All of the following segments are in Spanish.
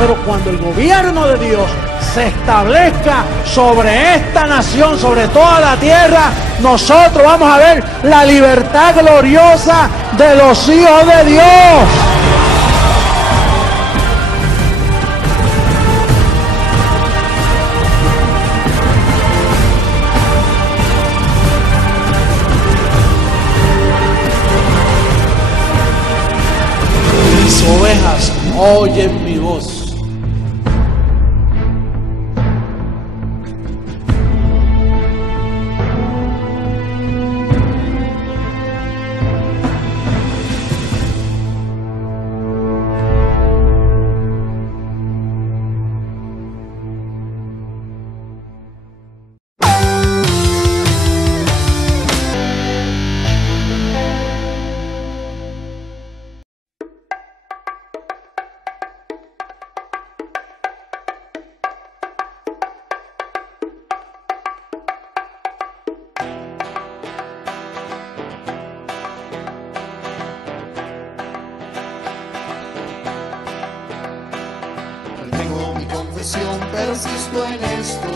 Pero cuando el gobierno de Dios se establezca sobre esta nación, sobre toda la tierra, nosotros vamos a ver la libertad gloriosa de los hijos de Dios. Mis ovejas oyen mi voz. Persisto en esto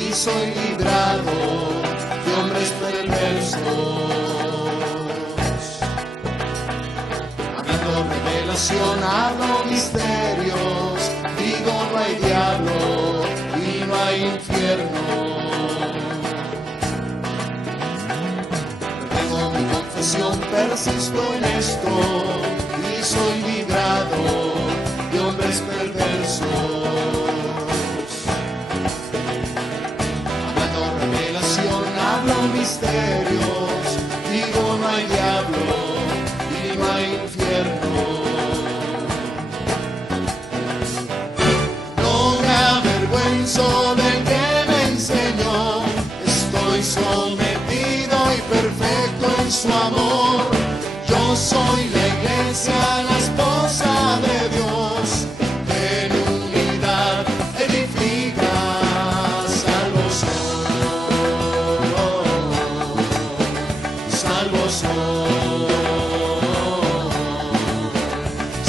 y soy librado de hombres perversos. Hablando revelación, hablo misterios, digo no hay diablo y no hay infierno. Tengo mi confesión, persisto en esto y soy librado de hombres perversos. Misterios, digo no hay diablo y no hay infierno. No me avergüenzo del que me enseñó, estoy sometido y perfecto en su amor. Yo soy la iglesia, la esposa de Dios, que en unidad edifica.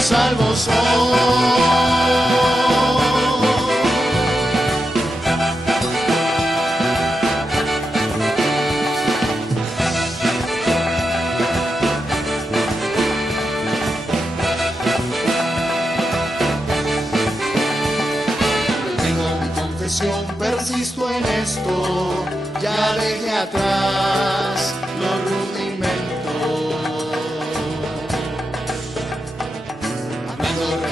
Salvo soy. Tengo mi confesión, persisto en esto, ya dejé atrás los rudimentos.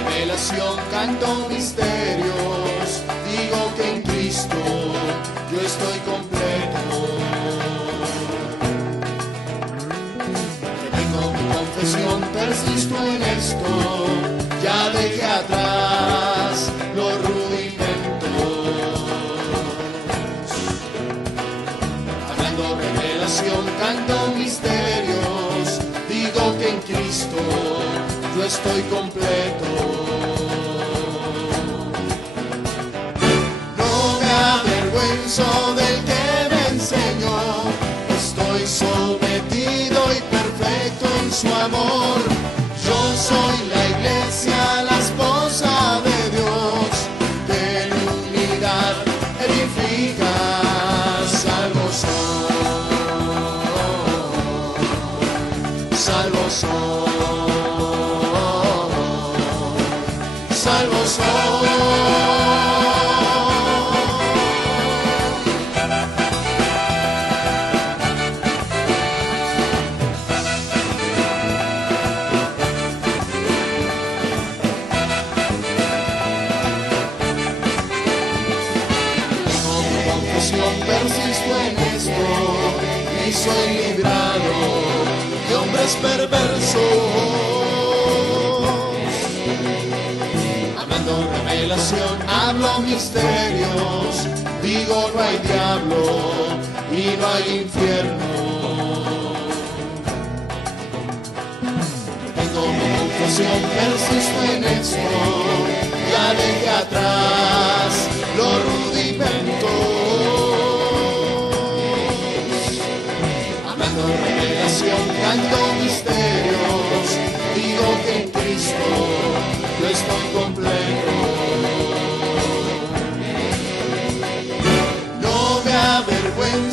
Revelación, canto misterios, digo que en Cristo yo estoy completo. Tengo mi confesión, persisto en esto, ya dejé atrás los rudimentos. Hablando revelación, canto misterios, digo que en Cristo yo estoy completo. No me avergüenzo del que me enseñó, estoy sometido y perfecto en su amor. Yo soy la iglesia, la esposa de Dios, que en unidad edifica. Salvo soy, salvo soy. Salvo soy. Tengo mi confesión, persisto en esto y soy librado de hombres perversos. Revelación, hablo misterios, digo no hay diablo y no hay infierno. Tengo mi confesión, persisto en esto, ya dejé atrás los rudimentos. Hablando revelación, canto misterios, digo que en Cristo yo estoy completo.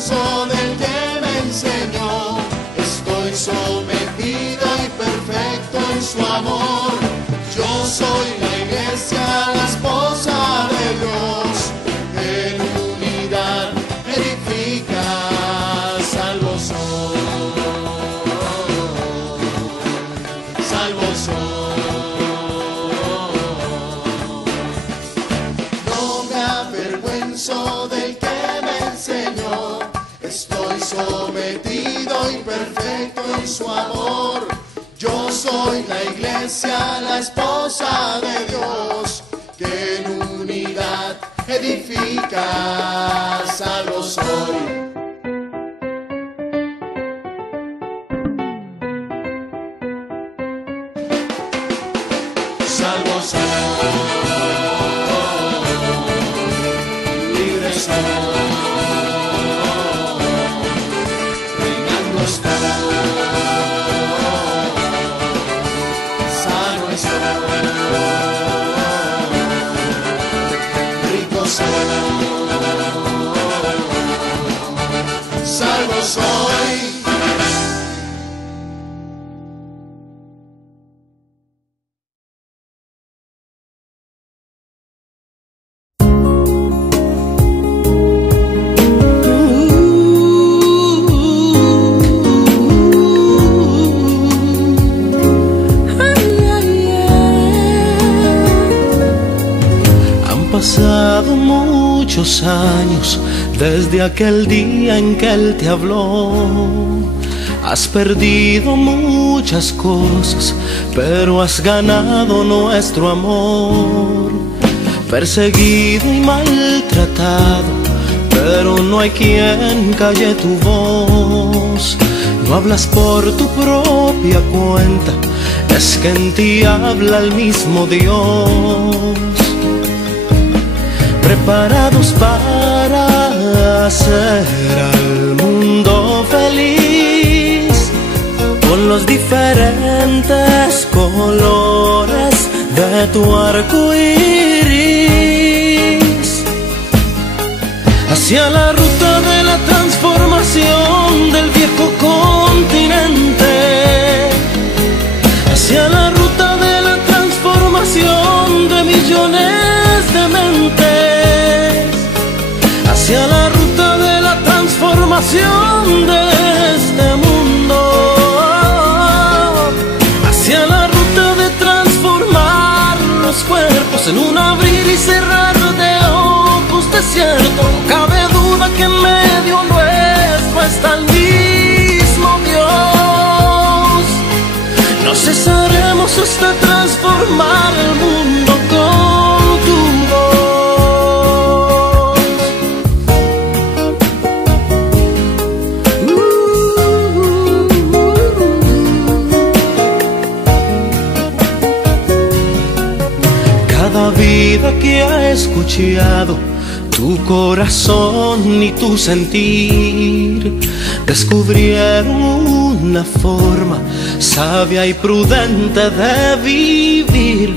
vergüenzo del que me enseñó. Estoy sometido y perfecto en su amor. Yo soy la iglesia, la esposa de Dios. En unidad edifica, salvo soy, salvo soy. No me avergüenzo del que me enseñó. Estoy sometido y perfecto en su amor. Yo soy la iglesia, la esposa de Dios, que en unidad edifica, salvo soy. Salvo soy, libre soy, reinando estoy, sano estoy, rico soy, salvo soy. Pasado muchos años desde aquel día en que Él te habló. Has perdido muchas cosas, pero has ganado nuestro amor. Perseguido y maltratado, pero no hay quien calle tu voz. No hablas por tu propia cuenta, es que en ti habla el mismo Dios. Preparados para hacer al mundo feliz con los diferentes colores de tu arco iris, hacia la ruta de la transformación del viejo continente, hacia la ruta de la transformación de millones de mentes, hacia la ruta de la transformación de este mundo, hacia la ruta de transformar los cuerpos en un abrir y cerrar de ojos desiertos. No cabe duda que en medio nuestro está el mismo Dios. No cesaremos hasta transformar el mundo con tu Cada vida que ha escuchado tu corazón y tu sentir, descubrieron una forma sabia y prudente de vivir,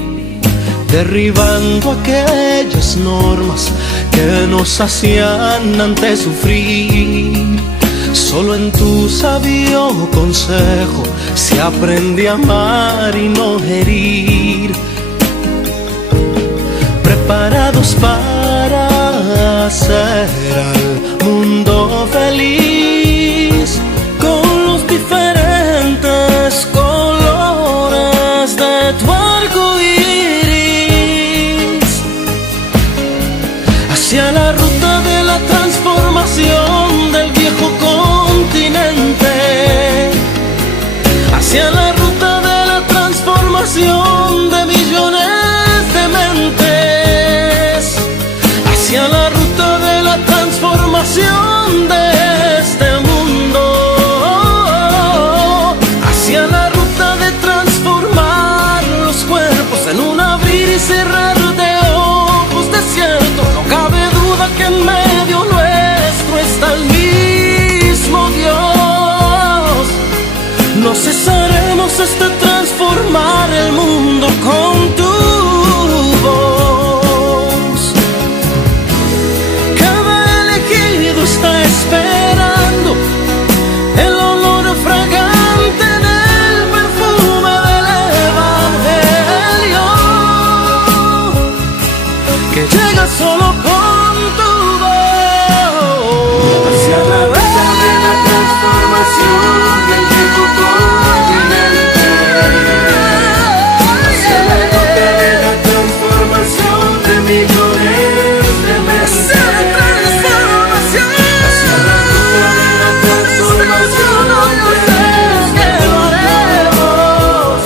derribando aquellas normas que nos hacían antes sufrir. Solo en tu sabio consejo se aprende a amar y no herir. Preparados para hacer al mundo feliz con los diferentes colores de tu arco iris, hacia la ruta de la transformación del viejo continente, hacia la ruta de la transformación de millones de mentes, hacia la ruta de la transformación de este mundo, hacia la ruta de transformar los cuerpos en un abrir y cerrar de ojos desiertos. No cabe duda que en medio nuestro está el mismo Dios. No cesaremos hasta transformar el mundo con tu voz. Cada elegido está esperando solo con tu voz. Hacia la ruta de la transformación del viejo continente. Hacia la ruta de la transformación de millones de mentes. Hacia la transformación. Hacia la ruta de la transformación que lo haremos.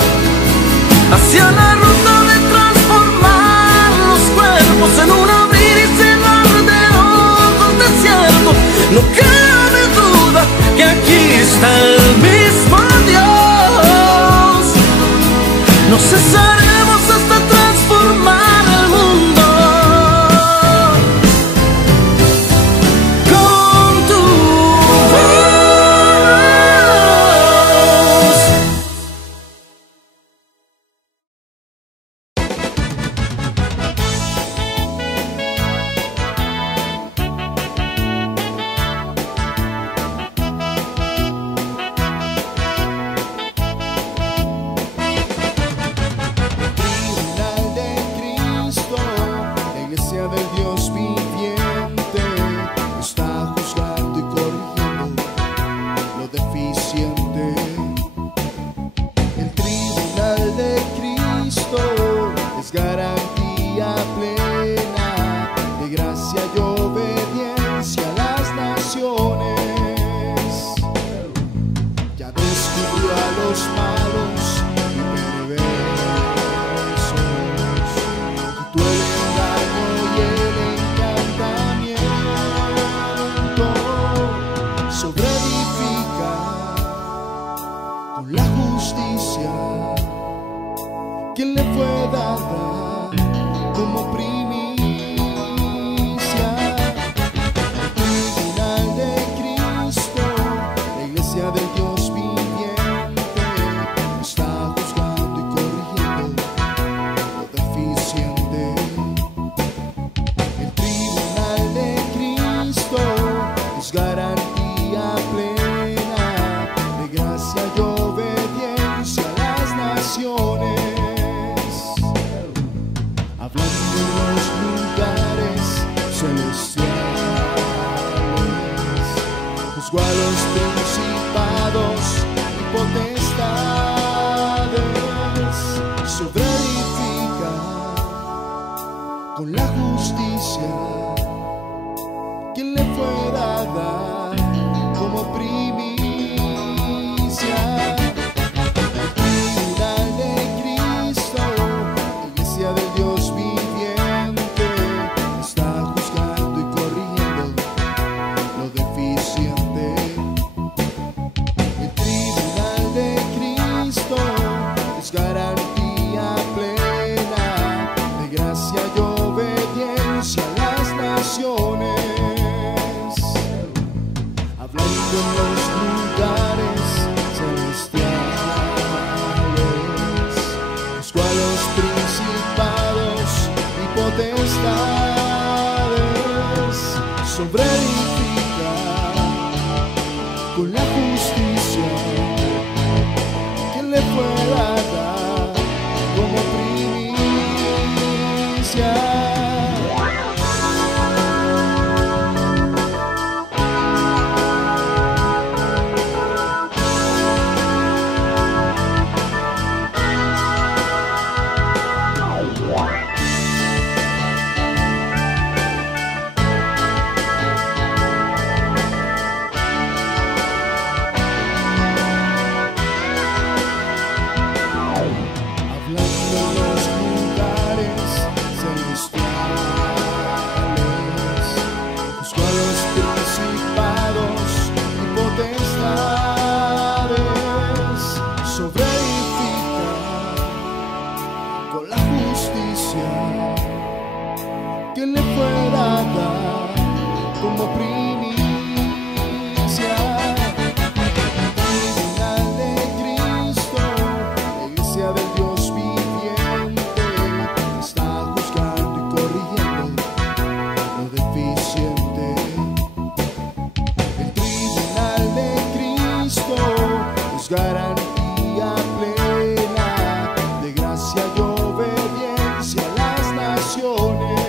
Hacia la ruta de transformar los cuerpos en un abrir y cerrar de ojos desiertos. No cabe duda que aquí está el mismo Dios. No cesaremos hasta transformar el mundo con tu voz. Tribunal de Cristo, la iglesia del Dios viviente, está juzgando y corrigiendo lo deficiente. El tribunal de Cristo es garantía plena de gracia y obediencia a las naciones. Ya descubrió a los malos y perversos, quitó el engaño y el encantamiento, sobreedifica con la justicia que le fue dada como primicia. El tribunal de Cristo, la iglesia del Dios viviente, está juzgando y corrigiendo lo deficiente. El tribunal de Cristo es garantía plena de gracia y obediencia a las naciones. Hablando en los lugares celestiales, juzgó a los principados y potestades, sobreedifica con la justicia que le fue dada como primicia. El tribunal de Cristo, la iglesia del Dios viviente, está juzgando y corrigiendo lo deficiente. El tribunal de Cristo es garantía plena de gracia y obediencia a las naciones. Hablando en los lugares celestiales, juzgó a los principados y potestades, sobreedifica con la justicia que le fue dada como primicia. que le fue dada como primicia. Tribunal de Cristo, la iglesia del Dios viviente, está juzgando y corrigiendo lo deficiente. El tribunal de Cristo es garantía plena de gracia y obediencia a las naciones.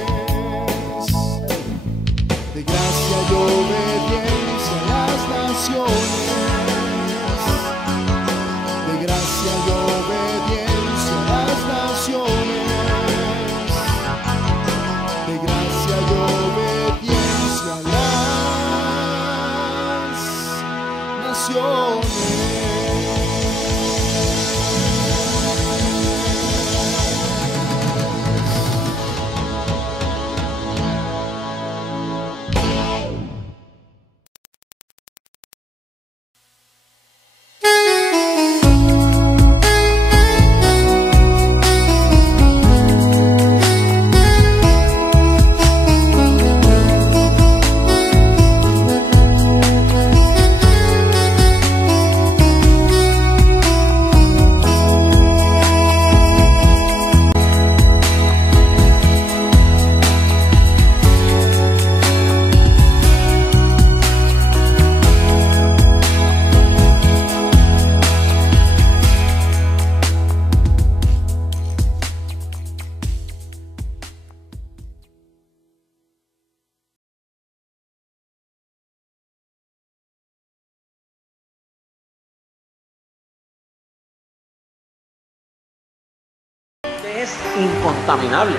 es incontaminable.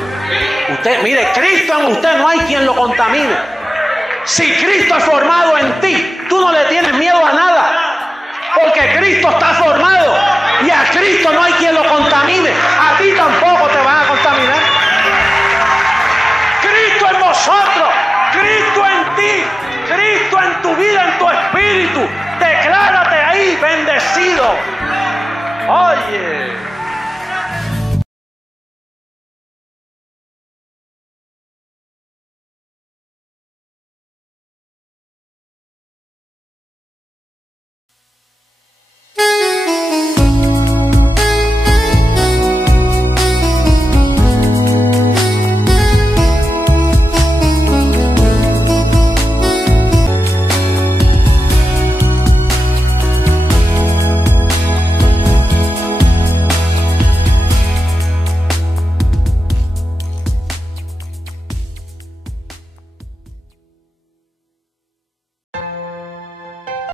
Usted, mire, Cristo en usted no hay quien lo contamine. Si Cristo es formado en ti, tú no le tienes miedo a nada, porque Cristo está formado y a Cristo no hay quien lo contamine. A ti tampoco te van a contaminar. Cristo en nosotros, Cristo en ti, Cristo en tu vida, en tu espíritu. Declárate ahí bendecido. Oye.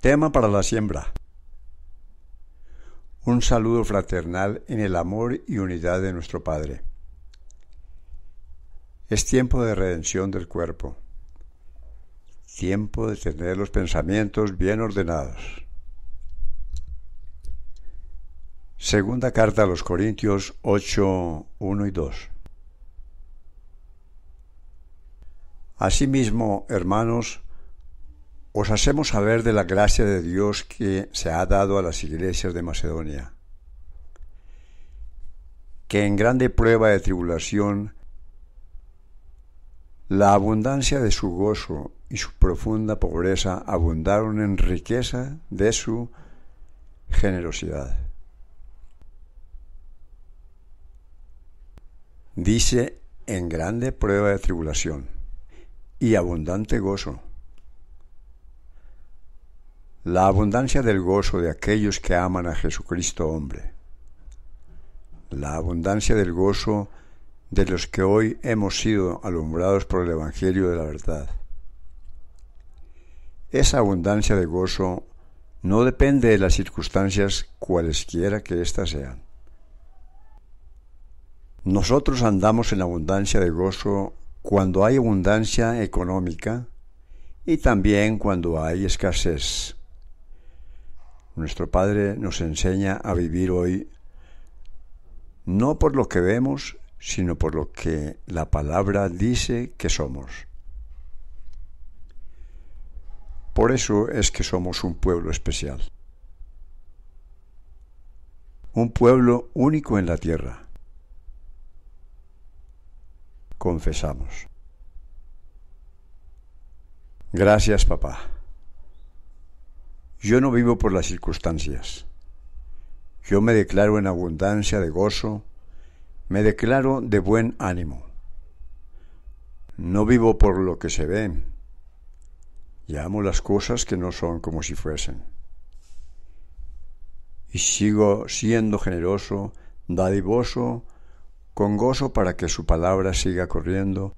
Tema para la siembra. Un saludo fraternal en el amor y unidad de nuestro Padre. Es tiempo de redención del cuerpo. Tiempo de tener los pensamientos bien ordenados. Segunda carta a los Corintios 8, 1 y 2. Asimismo, hermanos, os hacemos saber de la gracia de Dios que se ha dado a las iglesias de Macedonia, que en grande prueba de tribulación, la abundancia de su gozo y su profunda pobreza abundaron en riqueza de su generosidad. Dice, en grande prueba de tribulación y abundante gozo. La abundancia del gozo de aquellos que aman a Jesucristo hombre. La abundancia del gozo de los que hoy hemos sido alumbrados por el Evangelio de la verdad. Esa abundancia de gozo no depende de las circunstancias cualesquiera que éstas sean. Nosotros andamos en abundancia de gozo cuando hay abundancia económica y también cuando hay escasez. Nuestro Padre nos enseña a vivir hoy no por lo que vemos, sino por lo que la palabra dice que somos. Por eso es que somos un pueblo especial, un pueblo único en la tierra. Confesamos. Gracias, papá. Yo no vivo por las circunstancias. Yo me declaro en abundancia de gozo, me declaro de buen ánimo. No vivo por lo que se ve. Llamo las cosas que no son como si fuesen. Y sigo siendo generoso, dadivoso, con gozo para que su palabra siga corriendo.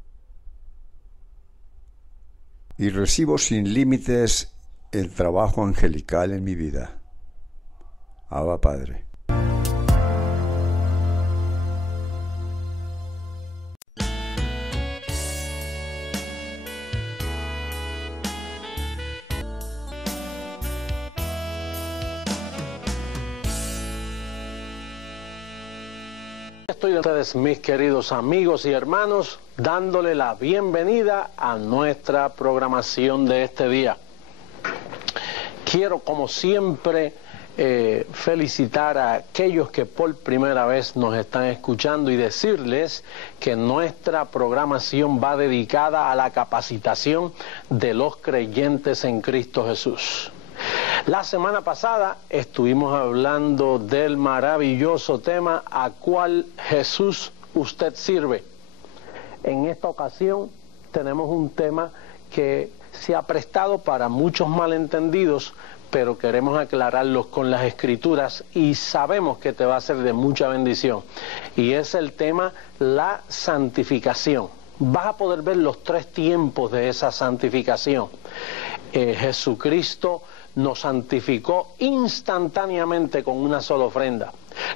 Y recibo sin límites el trabajo angelical en mi vida. Abba Padre. Estoy de ustedes, mis queridos amigos y hermanos, dándole la bienvenida a nuestra programación de este día. Quiero, como siempre, felicitar a aquellos que por primera vez nos están escuchando y decirles que nuestra programación va dedicada a la capacitación de los creyentes en Cristo Jesús. La semana pasada estuvimos hablando del maravilloso tema ¿a cuál Jesús usted sirve? En esta ocasión tenemos un tema que se ha prestado para muchos malentendidos, pero queremos aclararlos con las Escrituras y sabemos que te va a ser de mucha bendición. Y es el tema la santificación. Vas a poder ver los tres tiempos de esa santificación. Jesucristo nos santificó instantáneamente con una sola ofrenda.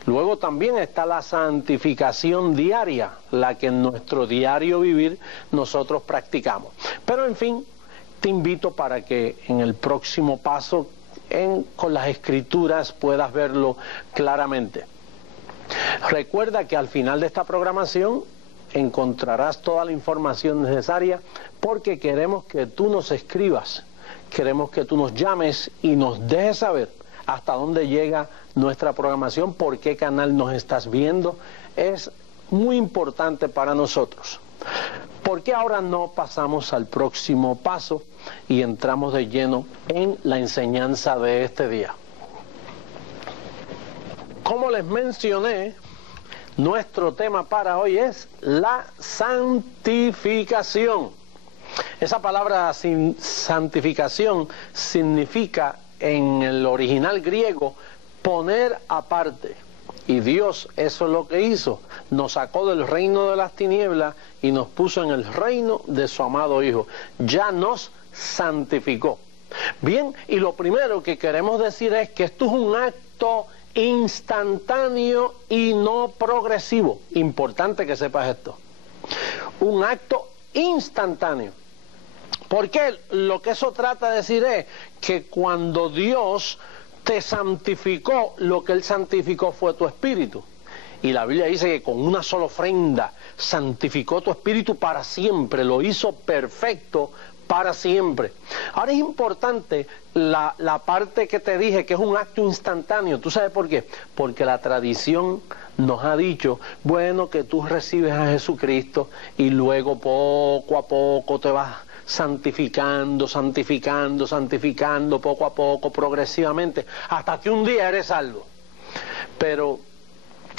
Luego también está la santificación diaria, la que en nuestro diario vivir nosotros practicamos. Pero en fin, te invito para que en el próximo paso, con las escrituras, puedas verlo claramente. Recuerda que al final de esta programación encontrarás toda la información necesaria, porque queremos que tú nos escribas, queremos que tú nos llames y nos dejes saber hasta dónde llega nuestra programación, por qué canal nos estás viendo. Es muy importante para nosotros. ¿Por qué ahora no pasamos al próximo paso y entramos de lleno en la enseñanza de este día? Como les mencioné, nuestro tema para hoy es la santificación. Esa palabra santificación significa en el original griego poner aparte. Y Dios eso es lo que hizo. Nos sacó del reino de las tinieblas y nos puso en el reino de su amado Hijo. Ya nos santificó. Bien, y lo primero que queremos decir es que esto es un acto instantáneo y no progresivo. Importante que sepas esto. Un acto instantáneo. Porque lo que eso trata de decir es que cuando Dios te santificó, lo que Él santificó fue tu espíritu. Y la Biblia dice que con una sola ofrenda santificó tu espíritu para siempre, lo hizo perfecto para siempre. Ahora es importante la parte que te dije, que es un acto instantáneo. ¿Tú sabes por qué? Porque la tradición nos ha dicho, bueno, que tú recibes a Jesucristo y luego poco a poco te vas santificando, poco a poco, progresivamente, hasta que un día eres salvo. Pero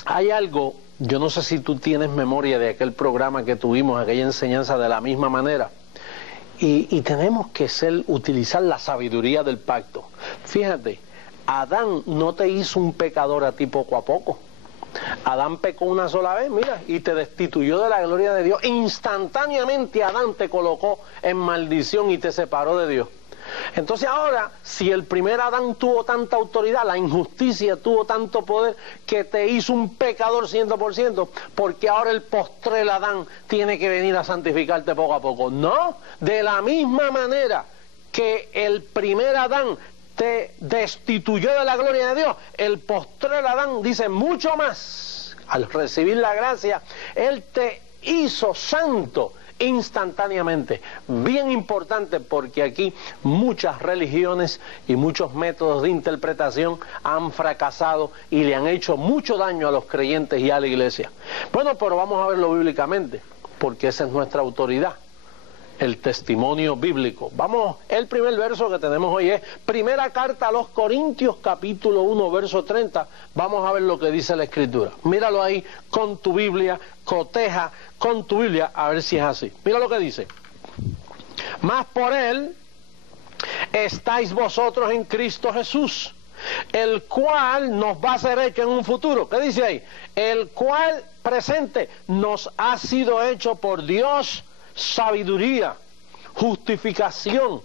hay algo, yo no sé si tú tienes memoria de aquel programa que tuvimos, aquella enseñanza de la misma manera, y tenemos que utilizar la sabiduría del pacto. Fíjate, Adán no te hizo un pecador a ti poco a poco. Adán pecó una sola vez, mira, y te destituyó de la gloria de Dios. Instantáneamente Adán te colocó en maldición y te separó de Dios. Entonces ahora, si el primer Adán tuvo tanta autoridad, la injusticia tuvo tanto poder que te hizo un pecador 100%, porque ahora el postrer Adán tiene que venir a santificarte poco a poco. No, de la misma manera que el primer Adán te destituyó de la gloria de Dios, el postrer Adán dice mucho más. Al recibir la gracia, Él te hizo santo instantáneamente. Bien importante, porque aquí muchas religiones y muchos métodos de interpretación han fracasado y le han hecho mucho daño a los creyentes y a la iglesia. Bueno, pero vamos a verlo bíblicamente, porque esa es nuestra autoridad, el testimonio bíblico. Vamos, el primer verso que tenemos hoy es primera carta a los Corintios, capítulo 1, verso 30. Vamos a ver lo que dice la Escritura. Míralo ahí con tu Biblia, coteja con tu Biblia a ver si es así. Mira lo que dice. Mas por Él estáis vosotros en Cristo Jesús, el cual nos va a ser hecho en un futuro. ¿Qué dice ahí? El cual presente nos ha sido hecho por Dios sabiduría, justificación,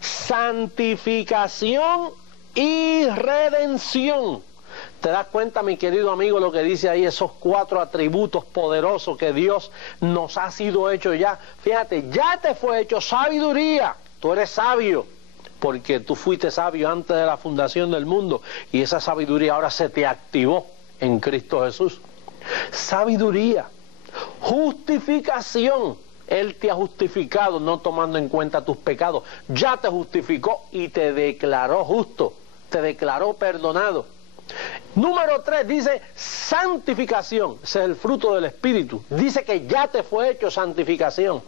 santificación y redención. ¿Te das cuenta, mi querido amigo, lo que dice ahí? Esos 4 atributos poderosos que Dios nos ha sido hecho ya. Fíjate, ya te fue hecho sabiduría. Tú eres sabio, porque tú fuiste sabio antes de la fundación del mundo, y esa sabiduría ahora se te activó en Cristo Jesús. Sabiduría, justificación. Él te ha justificado no tomando en cuenta tus pecados. Ya te justificó y te declaró justo, te declaró perdonado. Número 3 dice santificación. Ese es el fruto del Espíritu. Dice que ya te fue hecho santificación.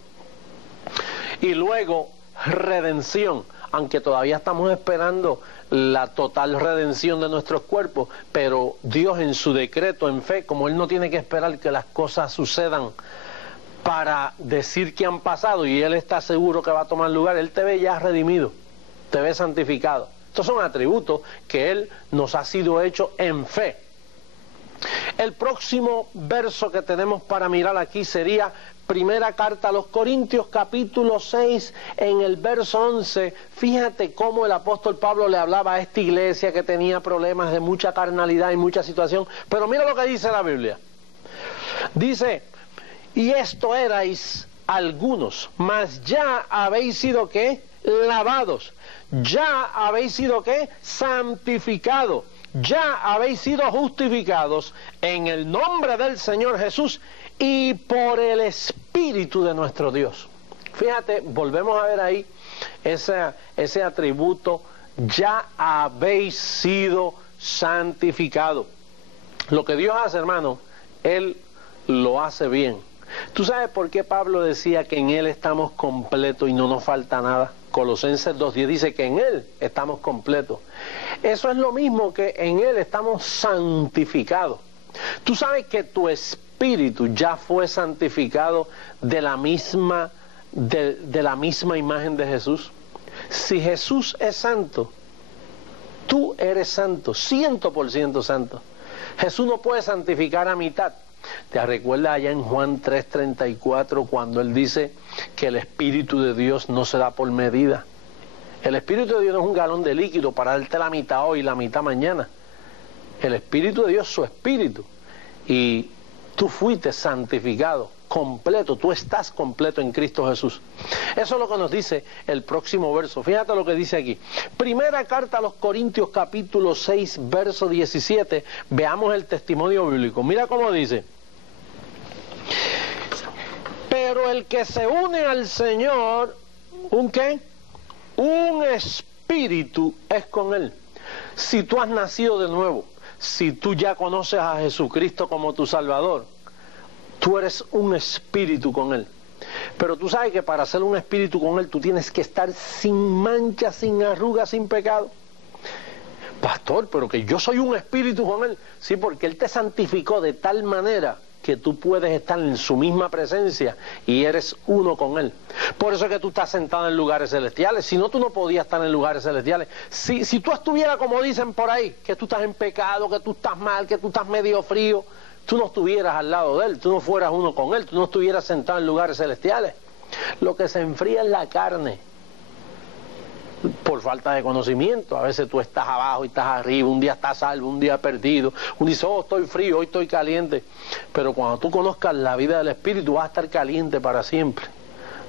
Y luego redención. Aunque todavía estamos esperando la total redención de nuestros cuerpos, pero Dios en su decreto, en fe, como Él no tiene que esperar que las cosas sucedan para decir que han pasado, y Él está seguro que va a tomar lugar, Él te ve ya redimido, te ve santificado. Estos son atributos que Él nos ha sido hecho en fe. El próximo verso que tenemos para mirar aquí sería Primera Carta a los Corintios, capítulo 6, en el verso 11. Fíjate cómo el apóstol Pablo le hablaba a esta iglesia que tenía problemas de mucha carnalidad y mucha situación. Pero mira lo que dice la Biblia. Dice, y esto erais algunos, mas ya habéis sido, ¿qué? Lavados. Ya habéis sido, ¿qué? Santificados. Ya habéis sido justificados en el nombre del Señor Jesús y por el Espíritu de nuestro Dios. Fíjate, volvemos a ver ahí ese atributo, ya habéis sido santificados. Lo que Dios hace, hermano, Él lo hace bien. ¿Tú sabes por qué Pablo decía que en Él estamos completos y no nos falta nada? Colosenses 2:10 dice que en Él estamos completos. Eso es lo mismo que en Él estamos santificados. Tú sabes que tu espíritu ya fue santificado de la misma imagen de Jesús. Si Jesús es santo, tú eres santo, 100% santo. Jesús no puede santificar a mitad. ¿Te recuerdas allá en Juan 3:34 cuando Él dice que el Espíritu de Dios no se da por medida? El Espíritu de Dios no es un galón de líquido para darte la mitad hoy y la mitad mañana. El Espíritu de Dios es su Espíritu. Y tú fuiste santificado, completo, tú estás completo en Cristo Jesús. Eso es lo que nos dice el próximo verso. Fíjate lo que dice aquí. Primera Carta a los Corintios, capítulo 6, verso 17. Veamos el testimonio bíblico. Mira cómo dice. Pero el que se une al Señor, ¿un qué? Un espíritu es con Él. Si tú has nacido de nuevo, si tú ya conoces a Jesucristo como tu Salvador, tú eres un espíritu con Él. Pero tú sabes que para ser un espíritu con Él, tú tienes que estar sin mancha, sin arruga, sin pecado. Pastor, pero que yo soy un espíritu con Él. Sí, porque Él te santificó de tal manera que tú puedes estar en su misma presencia y eres uno con Él. Por eso es que tú estás sentado en lugares celestiales. Si no, tú no podías estar en lugares celestiales. Si tú estuvieras, como dicen por ahí, que tú estás en pecado, que tú estás mal, que tú estás medio frío, tú no estuvieras al lado de Él, tú no fueras uno con Él, tú no estuvieras sentado en lugares celestiales. Lo que se enfría es la carne, por falta de conocimiento. A veces tú estás abajo y estás arriba, un día estás salvo, un día perdido, un dice, oh, estoy frío, hoy estoy caliente. Pero cuando tú conozcas la vida del Espíritu, vas a estar caliente para siempre,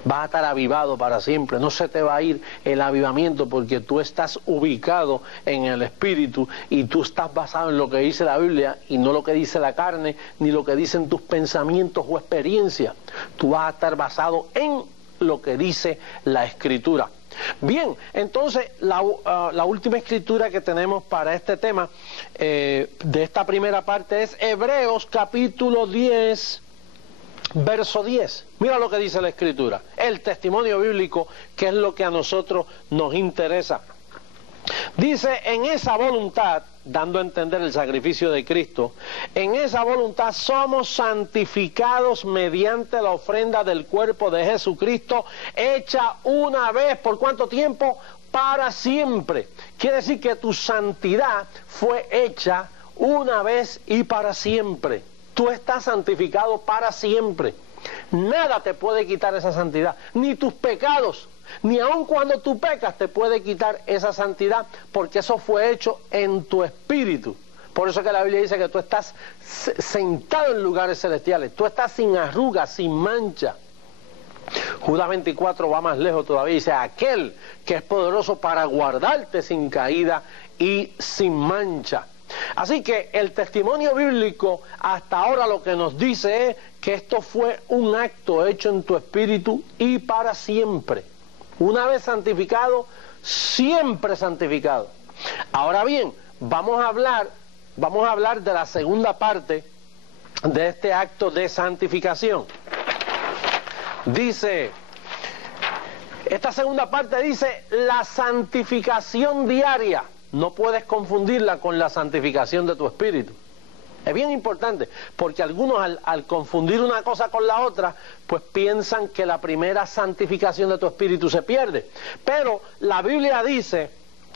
vas a estar avivado para siempre, no se te va a ir el avivamiento porque tú estás ubicado en el Espíritu y tú estás basado en lo que dice la Biblia y no lo que dice la carne, ni lo que dicen tus pensamientos o experiencias. Tú vas a estar basado en lo que dice la Escritura. Bien, entonces la última escritura que tenemos para este tema de esta primera parte es Hebreos capítulo 10, verso 10. Mira lo que dice la escritura, el testimonio bíblico, que es lo que a nosotros nos interesa. Dice, en esa voluntad, dando a entender el sacrificio de Cristo, en esa voluntad somos santificados mediante la ofrenda del cuerpo de Jesucristo, hecha una vez, ¿por cuánto tiempo? Para siempre. Quiere decir que tu santidad fue hecha una vez y para siempre. Tú estás santificado para siempre. Nada te puede quitar esa santidad, ni tus pecados. Ni aun cuando tú pecas te puede quitar esa santidad, porque eso fue hecho en tu espíritu. Por eso que la Biblia dice que tú estás sentado en lugares celestiales, tú estás sin arrugas, sin mancha. Judas 24 va más lejos todavía, dice, aquel que es poderoso para guardarte sin caída y sin mancha. Así que el testimonio bíblico hasta ahora lo que nos dice es que esto fue un acto hecho en tu espíritu y para siempre. Una vez santificado, siempre santificado. Ahora bien, vamos a hablar de la segunda parte de este acto de santificación. Dice, esta segunda parte dice, la santificación diaria. No puedes confundirla con la santificación de tu espíritu. Es bien importante, porque algunos al confundir una cosa con la otra, pues piensan que la primera santificación de tu espíritu se pierde. Pero la Biblia dice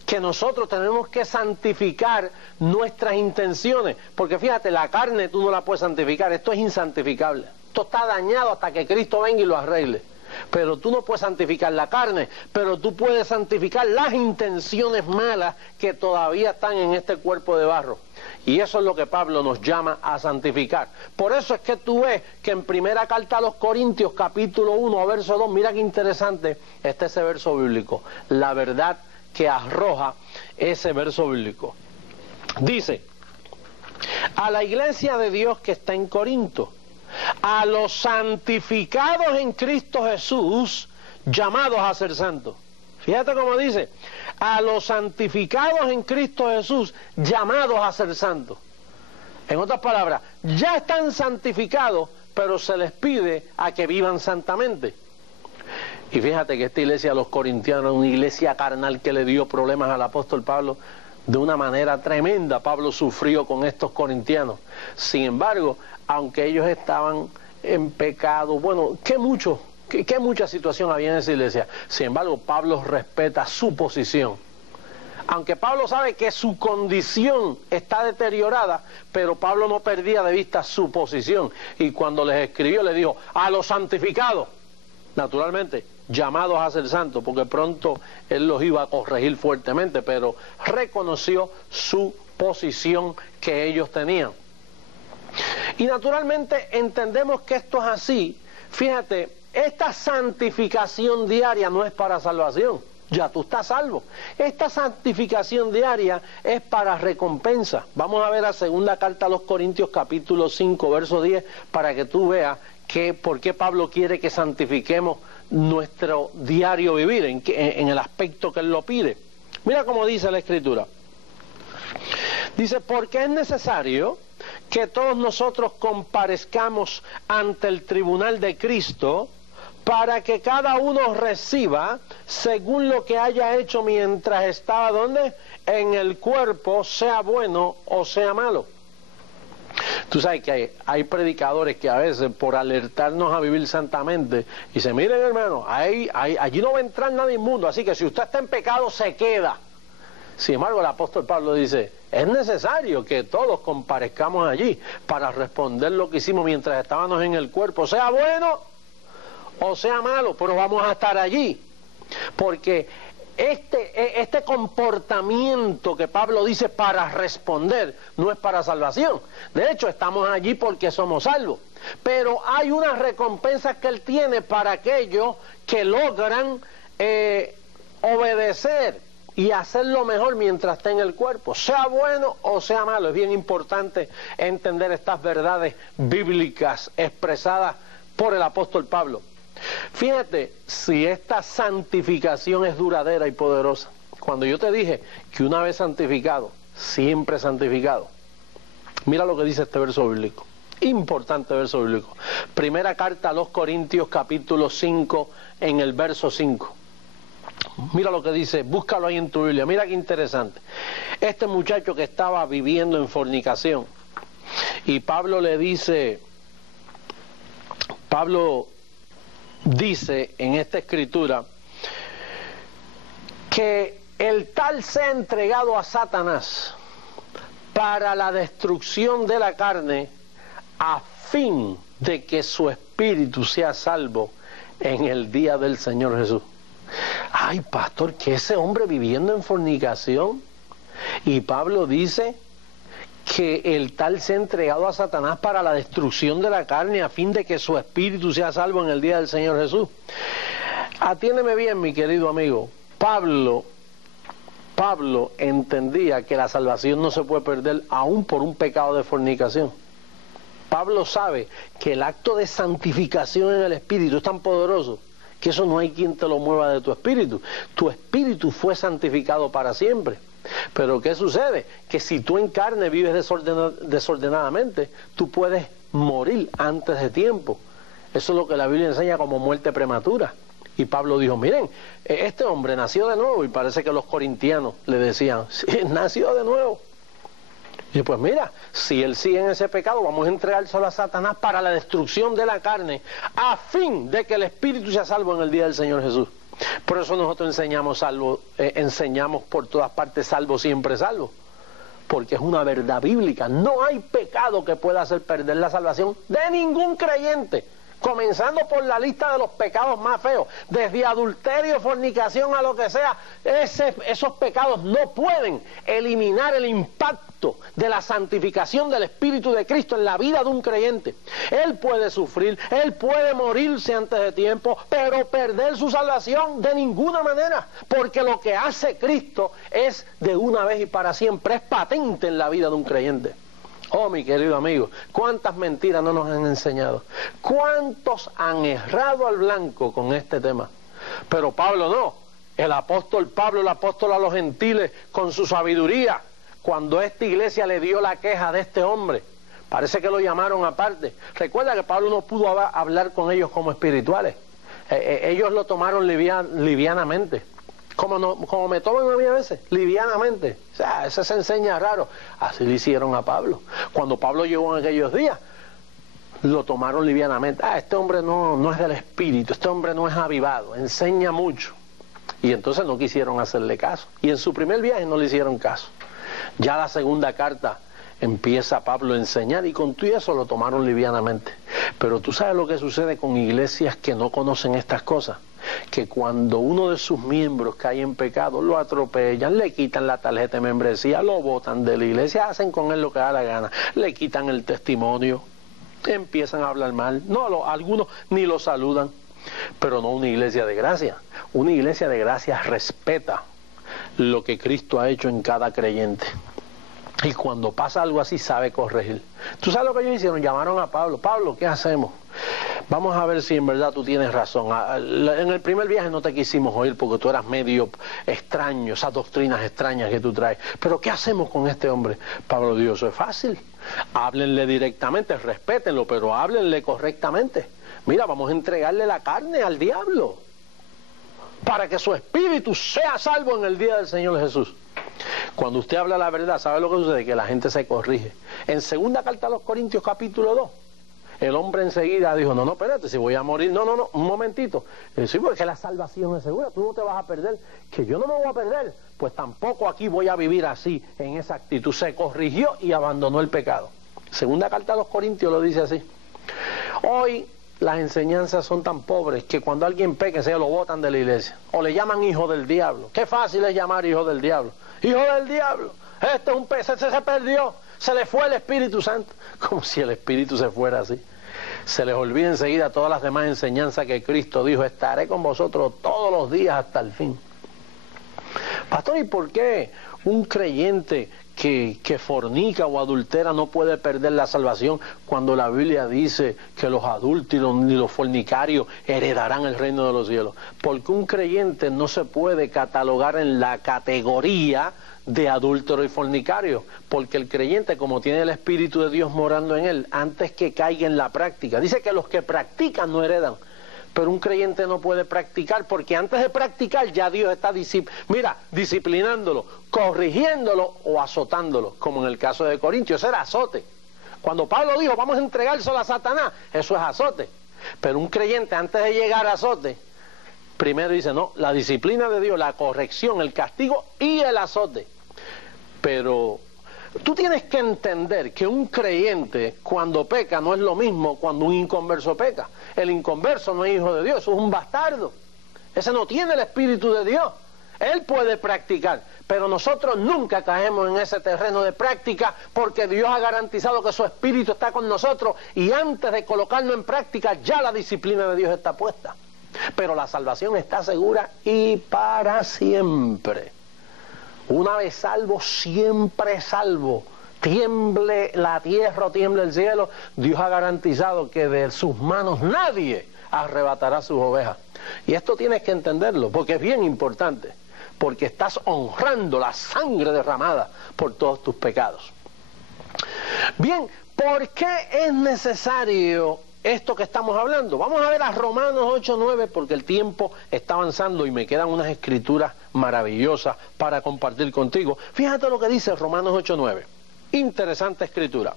que nosotros tenemos que santificar nuestras intenciones, porque fíjate, la carne tú no la puedes santificar, esto es insantificable, esto está dañado hasta que Cristo venga y lo arregle. Pero tú no puedes santificar la carne, pero tú puedes santificar las intenciones malas que todavía están en este cuerpo de barro. Y eso es lo que Pablo nos llama a santificar. Por eso es que tú ves que en primera carta a los Corintios, capítulo 1, verso 2, mira qué interesante está ese verso bíblico, la verdad que arroja ese verso bíblico. Dice, a la iglesia de Dios que está en Corinto, a los santificados en Cristo Jesús, llamados a ser santos. Fíjate cómo dice, a los santificados en Cristo Jesús, llamados a ser santos. En otras palabras, ya están santificados, pero se les pide a que vivan santamente. Y fíjate que esta iglesia de los corintianos es una iglesia carnal que le dio problemas al apóstol Pablo de una manera tremenda. Pablo sufrió con estos corintianos. Sin embargo, aunque ellos estaban en pecado, bueno, qué mucha situación había en esa iglesia. Sin embargo, Pablo respeta su posición. Aunque Pablo sabe que su condición está deteriorada, pero Pablo no perdía de vista su posición. Y cuando les escribió, les dijo, a los santificados, naturalmente, llamados a ser santos, porque pronto él los iba a corregir fuertemente, pero reconoció su posición que ellos tenían. Y naturalmente entendemos que esto es así. Fíjate, esta santificación diaria no es para salvación, ya tú estás salvo. Esta santificación diaria es para recompensa. Vamos a ver la segunda carta a los Corintios, capítulo 5, verso 10, para que tú veas por qué Pablo quiere que santifiquemos nuestro diario vivir, en el aspecto que él lo pide. Mira cómo dice la Escritura. Dice, porque es necesario que todos nosotros comparezcamos ante el tribunal de Cristo, para que cada uno reciba según lo que haya hecho mientras estaba, ¿dónde? En el cuerpo, sea bueno o sea malo. Tú sabes que hay predicadores que a veces, por alertarnos a vivir santamente, dicen, miren hermano, allí no va a entrar nada inmundo, así que si usted está en pecado, se queda. Sin embargo, el apóstol Pablo dice, es necesario que todos comparezcamos allí para responder lo que hicimos mientras estábamos en el cuerpo, sea bueno o sea malo, pero vamos a estar allí. Porque este comportamiento que Pablo dice para responder no es para salvación. De hecho, estamos allí porque somos salvos. Pero hay unas recompensas que él tiene para aquellos que logran obedecer y hacerlo mejor mientras está en el cuerpo, sea bueno o sea malo. Es bien importante entender estas verdades bíblicas expresadas por el apóstol Pablo. Fíjate, si esta santificación es duradera y poderosa, cuando yo te dije que una vez santificado, siempre santificado, mira lo que dice este verso bíblico, importante verso bíblico. Primera carta a los Corintios, capítulo 5, en el verso 5. Mira lo que dice, búscalo ahí en tu Biblia, mira qué interesante. Este muchacho que estaba viviendo en fornicación, y Pablo dice en esta escritura que el tal sea entregado a Satanás para la destrucción de la carne, a fin de que su espíritu sea salvo en el día del Señor Jesús. Ay, pastor, que ese hombre viviendo en fornicación, y Pablo dice que el tal sea entregado a Satanás para la destrucción de la carne, a fin de que su espíritu sea salvo en el día del Señor Jesús. Atiéndeme bien, mi querido amigo. Pablo entendía que la salvación no se puede perder aún por un pecado de fornicación. Pablo sabe que el acto de santificación en el espíritu es tan poderoso que eso no hay quien te lo mueva de tu espíritu. Tu espíritu fue santificado para siempre. Pero ¿qué sucede? Que si tú en carne vives desordenadamente, tú puedes morir antes de tiempo. Eso es lo que la Biblia enseña como muerte prematura. Y Pablo dijo, miren, este hombre nació de nuevo, y parece que los corintianos le decían, sí, nació de nuevo. Y pues mira, si él sigue en ese pecado, vamos a entregárselo a Satanás para la destrucción de la carne, a fin de que el espíritu sea salvo en el día del Señor Jesús. Por eso nosotros enseñamos por todas partes salvo, siempre salvo. Porque es una verdad bíblica. No hay pecado que pueda hacer perder la salvación de ningún creyente. Comenzando por la lista de los pecados más feos, desde adulterio, fornicación, a lo que sea, esos pecados no pueden eliminar el impacto de la santificación del Espíritu de Cristo en la vida de un creyente. Él puede sufrir, él puede morirse antes de tiempo, pero perder su salvación de ninguna manera, porque lo que hace Cristo es de una vez y para siempre, es patente en la vida de un creyente. Oh, mi querido amigo, cuántas mentiras no nos han enseñado, cuántos han errado al blanco con este tema. Pero Pablo no, el apóstol Pablo, el apóstol a los gentiles, con su sabiduría, cuando esta iglesia le dio la queja de este hombre, parece que lo llamaron aparte. Recuerda que Pablo no pudo hablar con ellos como espirituales, ellos lo tomaron livianamente. Como me toman a mí a veces, livianamente. O sea, eso se enseña raro. Así le hicieron a Pablo. Cuando Pablo llegó en aquellos días, lo tomaron livianamente. Este hombre no es del Espíritu, este hombre no es avivado, enseña mucho. Y entonces no quisieron hacerle caso. Y en su primer viaje no le hicieron caso. Ya la segunda carta empieza Pablo a enseñar y con todo eso lo tomaron livianamente. Pero tú sabes lo que sucede con iglesias que no conocen estas cosas, que cuando uno de sus miembros cae en pecado, lo atropellan, le quitan la tarjeta de membresía, lo botan de la iglesia, hacen con él lo que da la gana, le quitan el testimonio, empiezan a hablar mal, algunos ni lo saludan. Pero no una iglesia de gracia. Una iglesia de gracia respeta lo que Cristo ha hecho en cada creyente. Y cuando pasa algo así, sabe corregir. ¿Tú sabes lo que ellos hicieron? Llamaron a Pablo. Pablo, ¿qué hacemos? Vamos a ver si en verdad tú tienes razón. En el primer viaje no te quisimos oír porque tú eras medio extraño, esas doctrinas extrañas que tú traes. Pero ¿qué hacemos con este hombre? Pablo dijo, eso es fácil. Háblenle directamente, respétenlo, pero háblenle correctamente. Mira, vamos a entregarle la carne al diablo para que su espíritu sea salvo en el día del Señor Jesús. Cuando usted habla la verdad, ¿sabe lo que sucede? Que la gente se corrige. En segunda carta a los Corintios, capítulo 2, el hombre enseguida dijo, no, espérate, si voy a morir, no, un momentito. Sí, porque la salvación es segura, tú no te vas a perder. Que yo no me voy a perder, pues tampoco aquí voy a vivir así, en esa actitud. Se corrigió y abandonó el pecado. Segunda carta a los Corintios lo dice así. Hoy las enseñanzas son tan pobres que cuando alguien peca se lo botan de la iglesia o le llaman hijo del diablo. Qué fácil es llamar hijo del diablo. Hijo del diablo, este es un pez, este se perdió, se le fue el Espíritu Santo. Como si el Espíritu se fuera así. Se les olvida enseguida todas las demás enseñanzas que Cristo dijo, estaré con vosotros todos los días hasta el fin. Pastor, ¿y por qué un creyente que fornica o adultera no puede perder la salvación cuando la Biblia dice que los adúlteros ni los fornicarios heredarán el reino de los cielos? Porque un creyente no se puede catalogar en la categoría de adúltero y fornicario, porque el creyente, como tiene el Espíritu de Dios morando en él, antes que caiga en la práctica, dice que los que practican no heredan. Pero un creyente no puede practicar porque antes de practicar ya Dios está disciplinándolo, corrigiéndolo o azotándolo, como en el caso de Corintios, ese era azote. Cuando Pablo dijo vamos a entregárselo a Satanás, eso es azote. Pero un creyente antes de llegar a azote, primero dice no, la disciplina de Dios, la corrección, el castigo y el azote. Pero tú tienes que entender que un creyente cuando peca no es lo mismo cuando un inconverso peca. El inconverso no es hijo de Dios, es un bastardo. Ese no tiene el Espíritu de Dios. Él puede practicar, pero nosotros nunca caemos en ese terreno de práctica porque Dios ha garantizado que su Espíritu está con nosotros y antes de colocarlo en práctica ya la disciplina de Dios está puesta. Pero la salvación está segura y para siempre. Una vez salvo, siempre salvo. Tiemble la tierra o tiemble el cielo, Dios ha garantizado que de sus manos nadie arrebatará sus ovejas. Y esto tienes que entenderlo, porque es bien importante, porque estás honrando la sangre derramada por todos tus pecados. Bien, ¿por qué es necesario esto que estamos hablando? Vamos a ver a Romanos 8:9 porque el tiempo está avanzando y me quedan unas escrituras maravillosas para compartir contigo. Fíjate lo que dice Romanos 8:9. Interesante escritura.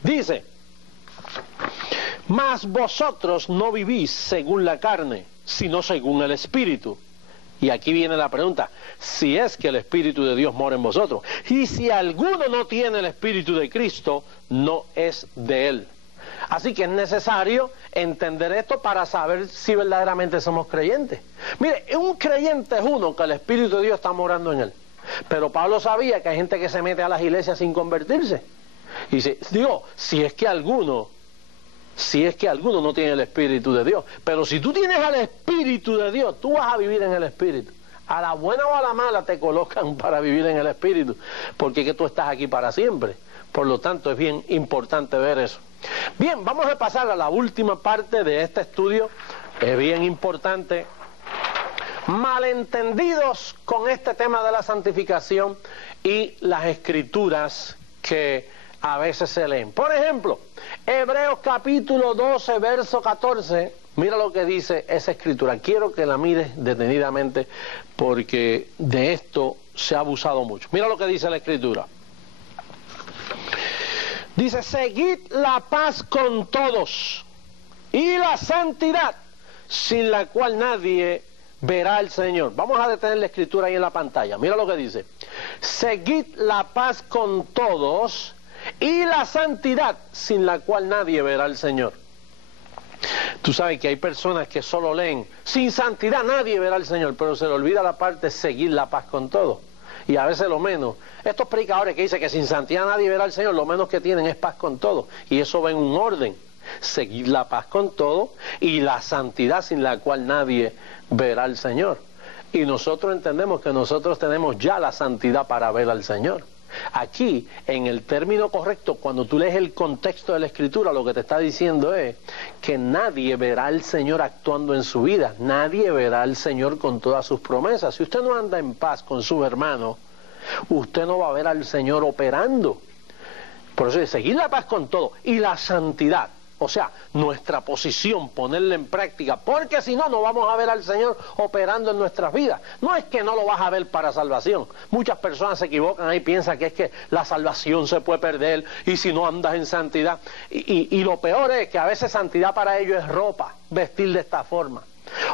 Dice, mas vosotros no vivís según la carne, sino según el Espíritu. Y aquí viene la pregunta, si es que el Espíritu de Dios mora en vosotros. Y si alguno no tiene el Espíritu de Cristo, no es de él. Así que es necesario entender esto para saber si verdaderamente somos creyentes. Mire, un creyente es uno que el Espíritu de Dios está morando en él. Pero Pablo sabía que hay gente que se mete a las iglesias sin convertirse. Y si es que alguno no tiene el Espíritu de Dios. Pero si tú tienes al Espíritu de Dios, tú vas a vivir en el Espíritu. A la buena o a la mala te colocan para vivir en el Espíritu, porque es que tú estás aquí para siempre. Por lo tanto, es bien importante ver eso. Bien, vamos a pasar a la última parte de este estudio. Es bien importante. Malentendidos con este tema de la santificación y las escrituras que a veces se leen. Por ejemplo, Hebreos capítulo 12, verso 14, mira lo que dice esa escritura. Quiero que la mires detenidamente porque de esto se ha abusado mucho. Mira lo que dice la escritura. Dice, seguid la paz con todos y la santidad, sin la cual nadie verá al Señor. Vamos a detener la escritura ahí en la pantalla. Mira lo que dice. Seguid la paz con todos y la santidad, sin la cual nadie verá al Señor. Tú sabes que hay personas que solo leen, sin santidad nadie verá al Señor, pero se le olvida la parte seguir la paz con todos. Y a veces lo menos, estos predicadores que dicen que sin santidad nadie verá al Señor, lo menos que tienen es paz con todo. Y eso va en un orden. Seguir la paz con todo y la santidad, sin la cual nadie verá al Señor. Y nosotros entendemos que nosotros tenemos ya la santidad para ver al Señor. Aquí, en el término correcto, cuando tú lees el contexto de la Escritura, lo que te está diciendo es que nadie verá al Señor actuando en su vida. Nadie verá al Señor con todas sus promesas. Si usted no anda en paz con sus hermanos, usted no va a ver al Señor operando. Por eso es seguir la paz con todo y la santidad. O sea, nuestra posición, ponerla en práctica, porque si no, no vamos a ver al Señor operando en nuestras vidas. No es que no lo vas a ver para salvación. Muchas personas se equivocan ahí, piensan que es que la salvación se puede perder y si no andas en santidad. Y lo peor es que a veces santidad para ellos es ropa, vestir de esta forma.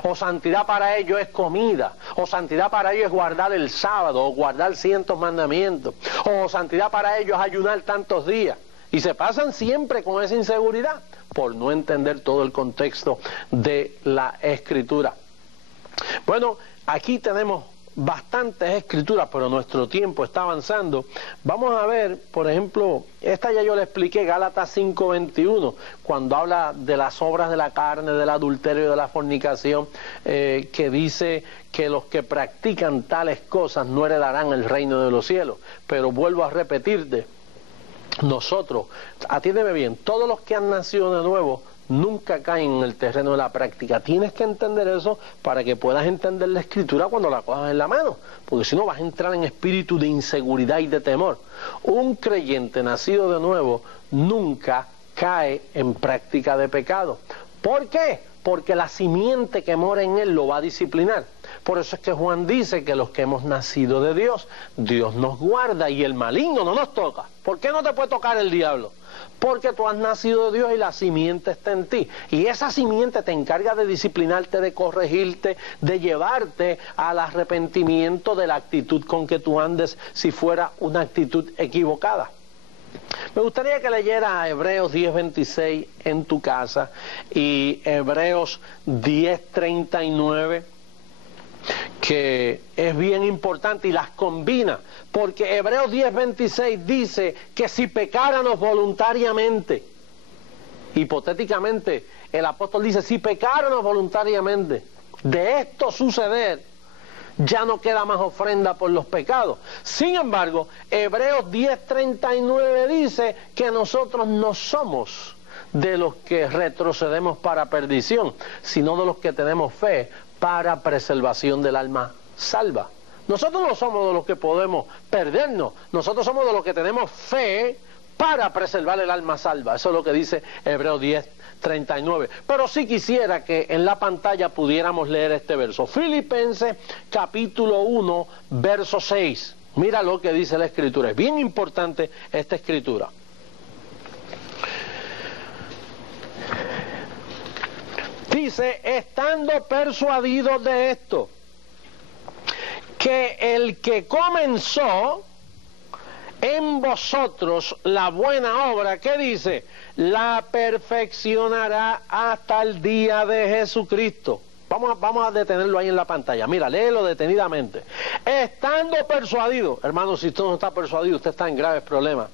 O santidad para ellos es comida, o santidad para ellos es guardar el sábado, o guardar 100 mandamientos, o santidad para ellos es ayunar tantos días. Y se pasan siempre con esa inseguridad por no entender todo el contexto de la Escritura. Bueno, aquí tenemos bastantes escrituras, pero nuestro tiempo está avanzando. Vamos a ver, por ejemplo, esta ya yo le expliqué, Gálatas 5:21, cuando habla de las obras de la carne, del adulterio y de la fornicación, que dice que los que practican tales cosas no heredarán el reino de los cielos. Pero vuelvo a repetirte, nosotros, atiéndeme bien, todos los que han nacido de nuevo nunca caen en el terreno de la práctica. Tienes que entender eso para que puedas entender la Escritura cuando la cojas en la mano, porque si no vas a entrar en espíritu de inseguridad y de temor. Un creyente nacido de nuevo nunca cae en práctica de pecado. ¿Por qué? Porque la simiente que mora en él lo va a disciplinar. Por eso es que Juan dice que los que hemos nacido de Dios, Dios nos guarda y el maligno no nos toca. ¿Por qué no te puede tocar el diablo? Porque tú has nacido de Dios y la simiente está en ti. Y esa simiente te encarga de disciplinarte, de corregirte, de llevarte al arrepentimiento de la actitud con que tú andes si fuera una actitud equivocada. Me gustaría que leyera Hebreos 10:26 en tu casa y Hebreos 10:39, que es bien importante y las combina, porque Hebreos 10:26 dice que si pecáramos voluntariamente, hipotéticamente el apóstol dice, si pecáramos voluntariamente, de esto suceder, ya no queda más ofrenda por los pecados. Sin embargo, Hebreos 10:39 dice que nosotros no somos de los que retrocedemos para perdición, sino de los que tenemos fe para preservación del alma salva. Nosotros no somos de los que podemos perdernos, nosotros somos de los que tenemos fe para preservar el alma salva. Eso es lo que dice Hebreos 10:39. Pero sí quisiera que en la pantalla pudiéramos leer este verso. Filipenses capítulo 1, verso 6. Mira lo que dice la Escritura. Es bien importante esta Escritura. Dice, estando persuadidos de esto, que el que comenzó en vosotros la buena obra, ¿qué dice? La perfeccionará hasta el día de Jesucristo. Vamos a detenerlo ahí en la pantalla. Mira, léelo detenidamente. Estando persuadido, hermano, si usted no está persuadido, usted está en graves problemas.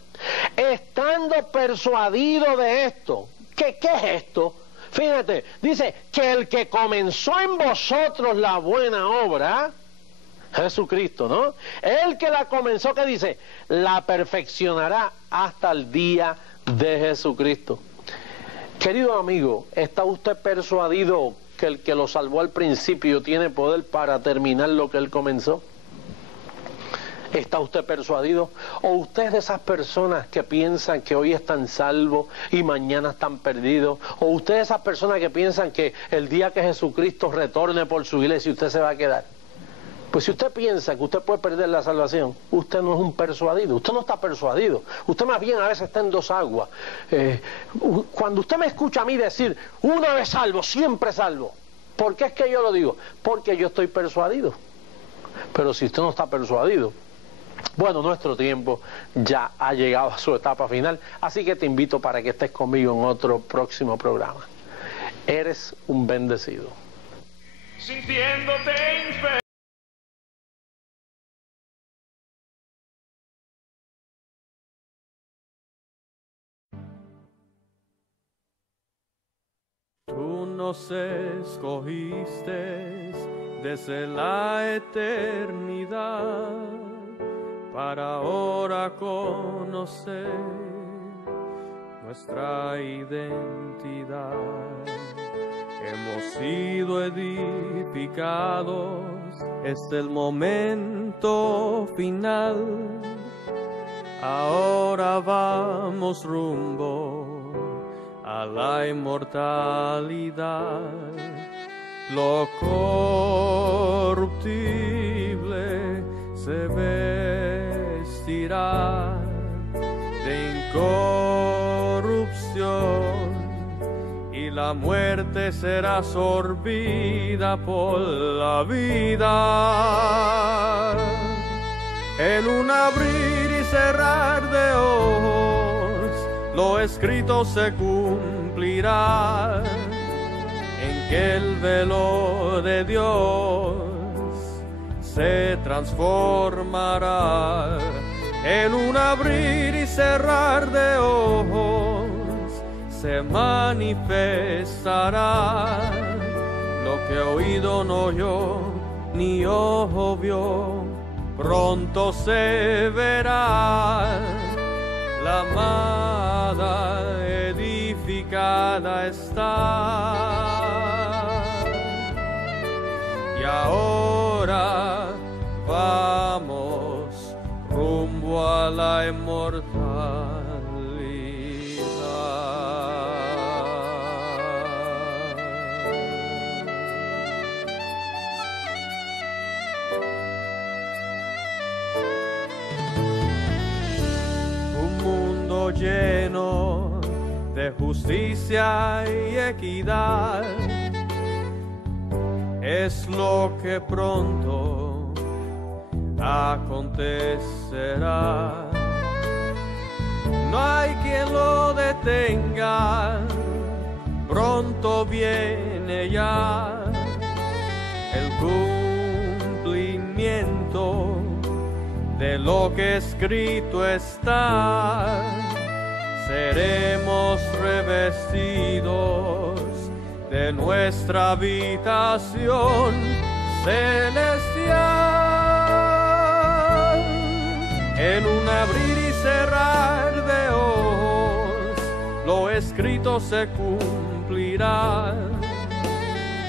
Estando persuadido de esto. ¿Qué es esto? Fíjate, dice que el que comenzó en vosotros la buena obra, Jesucristo, ¿no? El que la comenzó, ¿qué dice? La perfeccionará hasta el día de Jesucristo. Querido amigo, ¿está usted persuadido que el que lo salvó al principio tiene poder para terminar lo que él comenzó? ¿Está usted persuadido? ¿O usted es de esas personas que piensan que hoy están salvos y mañana están perdidos? ¿O usted es de esas personas que piensan que el día que Jesucristo retorne por su iglesia usted se va a quedar? Pues si usted piensa que usted puede perder la salvación, usted no es un persuadido, usted no está persuadido, usted más bien a veces está en dos aguas. Cuando usted me escucha a mí decir, una vez salvo, siempre salvo, ¿por qué es que yo lo digo? Porque yo estoy persuadido. Pero si usted no está persuadido, bueno, nuestro tiempo ya ha llegado a su etapa final, así que te invito para que estés conmigo en otro próximo programa. Eres un bendecido. Sintiéndote infeliz. Tú nos escogiste desde la eternidad para ahora conocer nuestra identidad. Hemos sido edificados, es el momento final. Ahora vamos rumbo a la inmortalidad. Lo corruptible se vestirá de incorrupción y la muerte será sorbida por la vida. En un abrir y cerrar de ojos, lo escrito se cumplirá, en que el velo de Dios se transformará. En un abrir y cerrar de ojos se manifestará lo que oído no oyó, ni ojo vio, pronto se verá. La amada edificada está, y ahora vamos rumbo a la inmortalidad. Lleno de justicia y equidad es lo que pronto acontecerá. No hay quien lo detenga, pronto viene ya el cumplimiento de lo que escrito está. Seremos revestidos de nuestra habitación celestial. En un abrir y cerrar de ojos, lo escrito se cumplirá,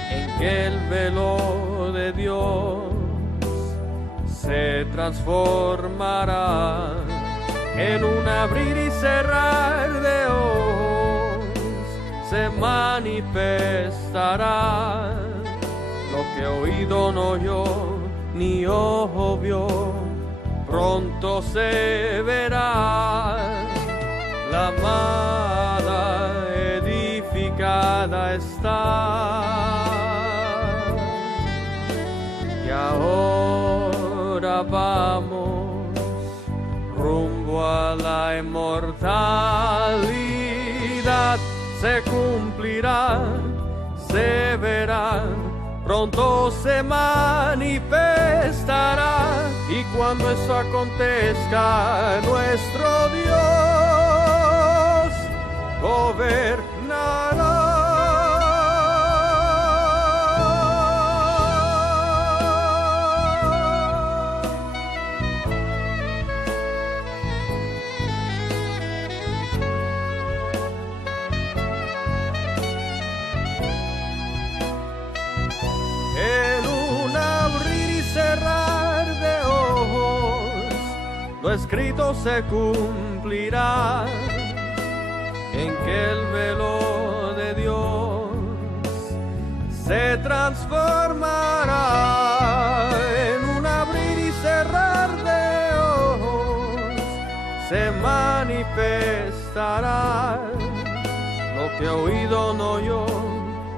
en que el velo de Dios se transformará. En un abrir y cerrar de ojos se manifestará lo que oído no oyó, ni ojo vio, pronto se verá. La amada edificada edificada está. Y ahora vamos rumbo a la inmortalidad. Se cumplirá, se verá, pronto se manifestará. Y cuando eso acontezca, nuestro Dios gobernará. Lo escrito se cumplirá, en que el velo de Dios se transformará. En un abrir y cerrar de ojos se manifestará lo que oído no oyó,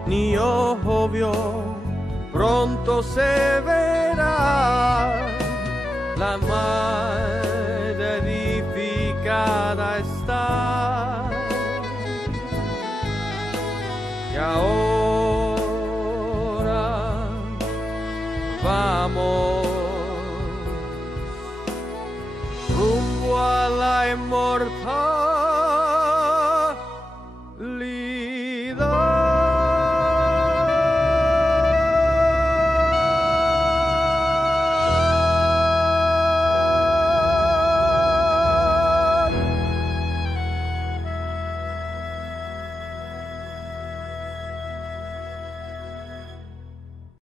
ni ojo vio, pronto se verá. La madre edificada está. Y ahora vamos rumbo a la inmortalidad.